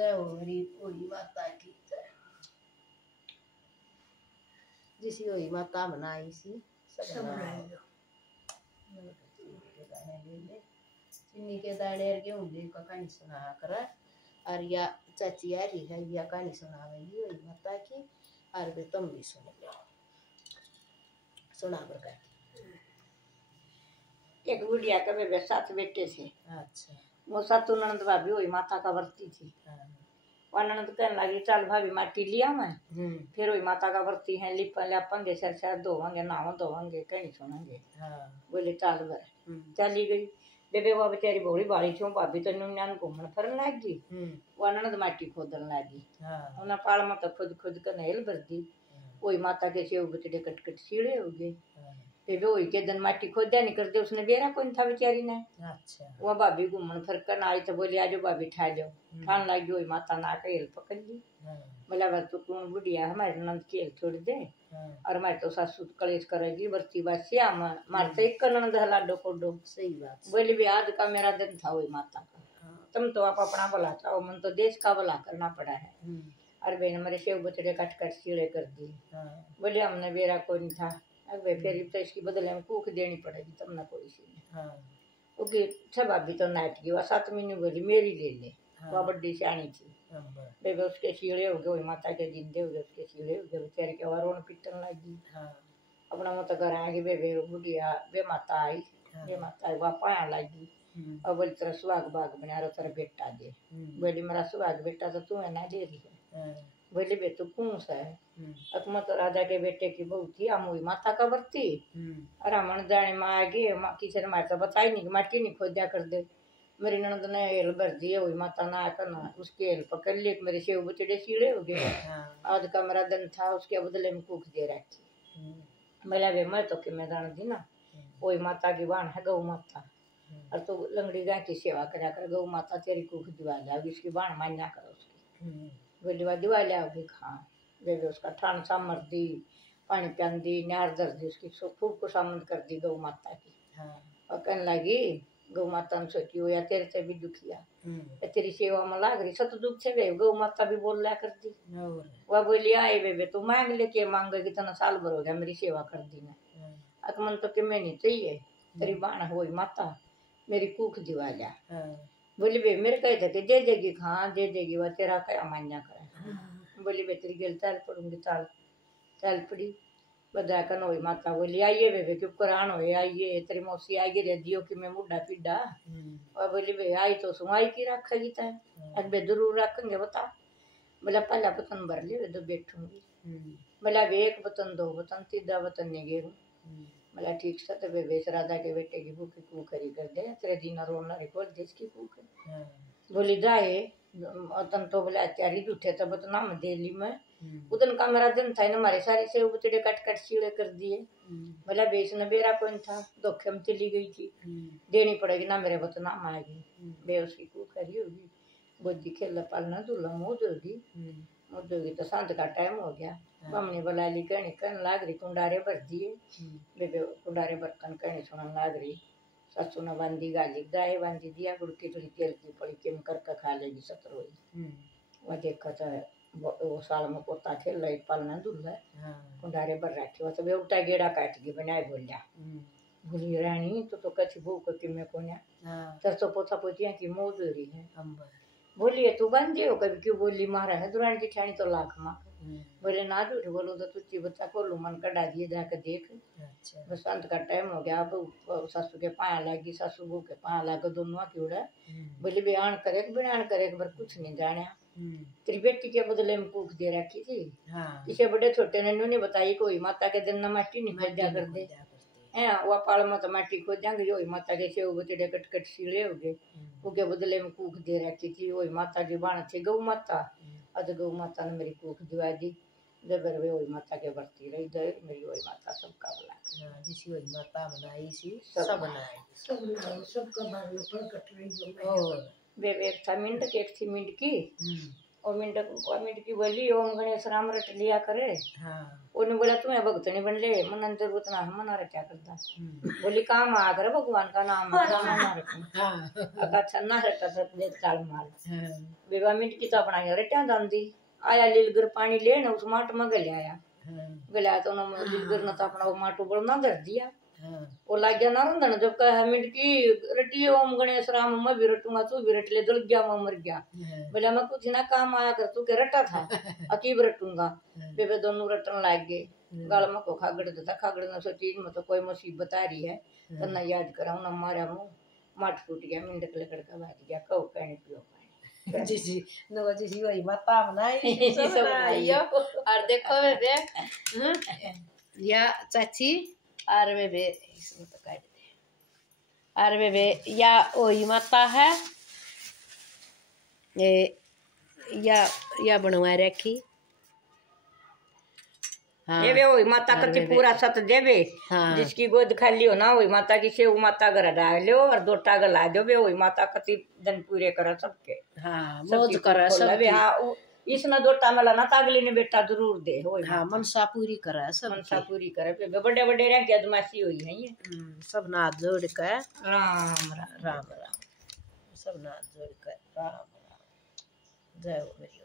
जय होली माता की जिसी होली माता बनाई सी सब चीनी के दाने गेहूं दे का कहानी सुना कर और या चाची आ रही है या कहानी सुनावेगी होली माता की और वे तुम भी सुन लो सुना कर एक बुढ़िया के बेबे साथ बेटे थे। अच्छा वो सातू ननद भाभी हुई माता का वर्ती थी। वह ननद कहने लगी चल भाभी माटी लिया मैं फिर हुई माता का वर्ती है लिपन लापंगे सर सर धोवेंगे नाव धोवेंगे कहीं सुनेंगे। बोले चाल भर चली गई बेबे वो बेचारी भोली बाड़ी थी भाभी तो नुनिया घूमने फिरन लग गई। वह ननद माटी खोदन लगी उन्हें पाल में तो खुद खुद कर नहल भर दी। वही माता के सेव बचड़े कट कट सीढ़े हो गए। बेबे वही के दिन माटी खोदा नहीं करते उसने बेरा कौन था बेचारी ने। अच्छा वह भाभी घूमन फिर कर आई तो बोली आजो भाभी ठा लो ठान लगी वही माता ना के हेल पकड़ ली। बोला बस तू कौन बुढ़िया हमारे नंद की हेल छोड़ दे और हमारे तो सासू कलेश करेगी बरती बासिया मारते एक नंद हलाडो कोडो। सही बात बोली भी आज का मेरा दिन था वही माता का तुम तो आप अपना भला चाहो मन तो देश का भला करना पड़ा है। अरे बहन मेरे सेव बचड़े कट कट सीढ़े कर दिए। बोले हमने बेरा कोई नहीं था अरे फिर तो इसकी बदले में कूक देनी पड़ेगी तब ना कोई सी ओके अच्छा भाभी तो नाट गई वह 7 महीने बोली मेरी ले ले वह बड्डी सियाणी थी। बेबे उसके सीढ़े हो गए माता के जिंदे हो गए उसके सीढ़े हो गए बेचारे के वह रोन पिटन लगी। अपना मत घर आएगी बेबे बुढ़िया बे माता आई वह पाया लगी और बोली तेरा सुहाग बाग बना रो तेरा बेटा दे। बोली मेरा सुहाग बेटा तो तू है ना दे रही है। बोली बे तू कौन सा है अकमत तो राजा के बेटे की बहू थी हम हुई माता का बरती अरे मन जाने माँ आगे किसी ने मारे तो बताई नहीं माटी नहीं खोदा कर दे। मेरी ननद ने हेल भर दी हुई माता ना करना उसके हेल पकड़ ली मेरे सेव बचड़े सीढ़े हो गए। आज का मेरा दिन था उसके बदले में कूक दे रखी। बोला वे मैं तो कि मैं जान दी ना वही माता की बाण है गौ माता और तो लंगड़ी गाय की सेवा करा कर गौ माता तेरी कूक दिवा जाओगी उसकी बाण मान्या करो उसकी। बोली दिवा लियाओगी खा बेबे उसका ठान सामर दी पानी प्यान दी न्यार दर दी उसकी खूब खुशामद कर दी गौ माता की। और कहने लगी गौ माता ने सोची हो या तेरे से भी दुखिया तेरी सेवा में लाग रही सत दुख से गए गौ माता भी बोल लिया कर दी। वह बोली आए बेबे तू मांग ले के मांगेगी तना साल भर हो गया मेरी सेवा कर दी मैं अकमन तो कि मैं नहीं चाहिए तेरी बाण हो माता मेरी कूख दिवा लिया। बोली बे मेरे कहे थे दे देगी हाँ दे देगी वह तेरा क्या मान्या करे। बोली बे तेरी गिल चाल पड़ूंगी चाल चाल पड़ी बदा कन हुई माता बोली आइए बेबे क्यों कुरान हो आइए तेरी मौसी आएगी रे दियो कि मैं मुड्ढा पिड्ढा और बोली बे आई तो सुनाई की रखेगी तय अरे जरूर रखेंगे बता। बोला पहला बतन भर लियो तो बैठूंगी। बोला वे एक बतन 2 बतन 3 बतन नहीं गेरू। बोला ठीक से तो बेबे राजा के बेटे की भूखी कूखरी कर दे तेरे दिन रोना रिकॉर्ड देश की भूख। बोली जाए तन तो बोला त्यारी जूठे तो बतना में दे ली मैं उदन का मेरा दिन था हमारे सारे से बचड़े कट कट सीढ़े कर दिए। बोला बेच न बेरा कौन था धोखे में चली गई थी देनी पड़ेगी ना मेरे बतना में आएगी बे उसकी कूखरी होगी बोधी खेल पालना दूल्हा मौज होगी तो सांझ का टाइम हो गया। मम्मी बुला ली कहने लाग रही कुंडारे भर दिए बेबे कुंडारे बर्तन कहने सुनन लाग रही ससु ने बांधी गाली गाय बांधी दिया गुड़की थोड़ी तेल की पड़ी के करके खा लेगी सतरोई। वह देखा तो वो साल में पोता खेल रही पालना दूल्हा कुंडारे भर रखे वो तो वे उल्टा गेड़ा काट के बनाए बोलिया भूली रानी तो कच्ची भूख की मैं कोन्या तर तो पोता पोतिया की मौज हो रही है। बोलिए तू बांधी हो कभी क्यों बोली मारा है दुरानी की ठानी तो लाख माँ बोले ना झूठ बोलो तो तुच्ची बच्चा को लुमन कटा दिए जाकर देख। बसंत का टाइम हो गया अब सासू के पाया लगी सासू बहू के पाया लगा दोनों की उड़ा बोली बयान करे बयान करे पर कुछ नहीं जाने तेरी बेटी के बदले में कूक दे रखी थी। इसे बड़े छोटे ने नहीं बताई कोई माता के दिन न माटी नहीं खोजा कर दे वह पाल में तो माटी खोजांगे वही माता के सेव बचड़े कट कट सीढ़े हो गए उसके बदले में कूक दे रखी थी वही माता की बाण थी गौ माता अद गौ माता ने मेरी कूक दिवा दी जबर वे वही माता के बरती रही दे मेरी वही माता सबका भला जिसी वही माता बनाई सी सब बनाई सबका भरना पर कट रही और वे एक था मिंट की और मिंट की बोली ओम गणेश राम रट लिया करे। उन्हें बोला तुम्हें भक्त नहीं बन ले मन अंतर उतना है मना रटा करता। बोली काम आ करे भगवान का नाम ना रखना अच्छा ना रटा सकते ताल मार बेबा मिंट की तो अपना रटा दान दी आया लीलगर पानी ले उस माट में गलिया गलिया तो उन्होंने लीलगर ने तो अपना वो माटो बड़ ना धर दिया वो लग गया नारंदन जब कहा मिंट की रटिए ओम गणेश राम मैं भी रटूंगा तू भी रट ले दल गया मैं मर गया। बोला मैं कुछ ना काम आया कर तू के रटा था अकीब रटूंगा बेबे दोनों रटन लाग गए गाल में को खागड़ देता खागड़ ने सोची में तो कोई मुसीबत आ रही है तो ना याद कराऊं ना मारा मुंह माट फूट गया मिंडक लकड़ का भाग गया कहो पानी पियो जी वही माता बनाई सब बनाई और देखो बेबे या चाची और बेबे इसमें तो काट दे और बेबे या वही माता है या बनवा रखी ये वे वही माता कति पूरा सत देवे जिसकी गोद खाली हो ना वही माता की सेव माता घर डालो और दोटा गला दो वे वही माता कति दिन पूरे करा सबके मौज करा सब हाँ इसने दोटा मला ना तागली ने बेटा जरूर दे हो मनसा पूरी करा सब मनसा पूरी करे बड़े बड़े रह के अदमाशी हुई है ये सब नाथ जोड़ कर राम राम राम सब नाथ जोड़ कर राम राम जय हो मेरी